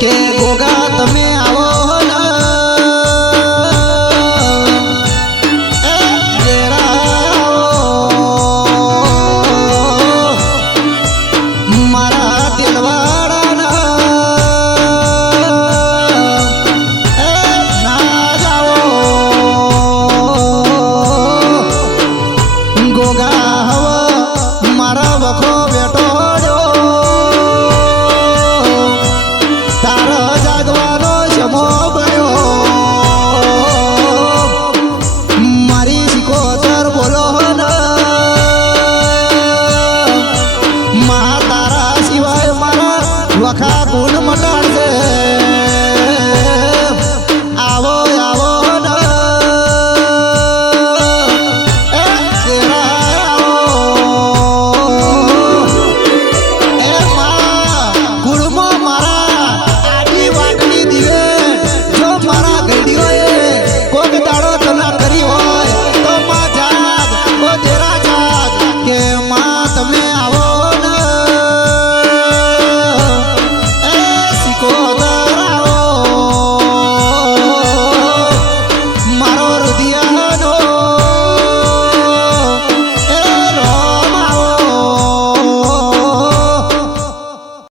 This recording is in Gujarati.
કે ગોગા તમે આવો ને મારા દિલવાળાના ના જાઓ ગોગા હવે મારા વખો બેઠો વખા